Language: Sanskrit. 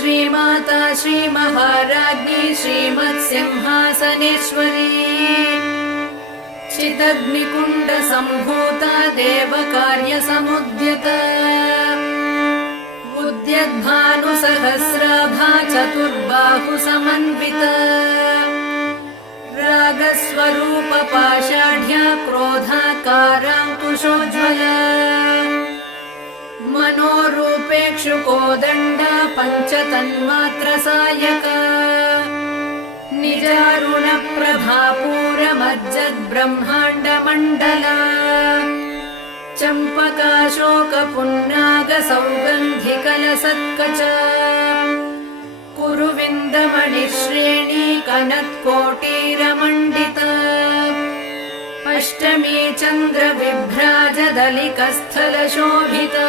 श्रीमाता श्रीमहाराज्ञी श्रीमत्सिंहासनेश्वरी चिदग्निकुण्डसम्भूता देवकार्यसमुद्यता उद्यद्भानुसहस्राभा चतुर्बाहुसमन्विता रागस्वरूपपाषाढ्या क्रोधाकाराङ्कुशोज्ज्वला मनोरूपेक्षुकोदण्डा पञ्चतन्मात्रसायका निजारुणप्रभापूरमज्जद्ब्रह्माण्डमण्डला चम्पकाशोकपुन्नागसौगन्धिकलसत्कचा कुरुविन्दमणिश्रेणी कनत्कोटीरमण्डिता अष्टमी चन्द्रविभ्राजदलिकस्थलशोभिता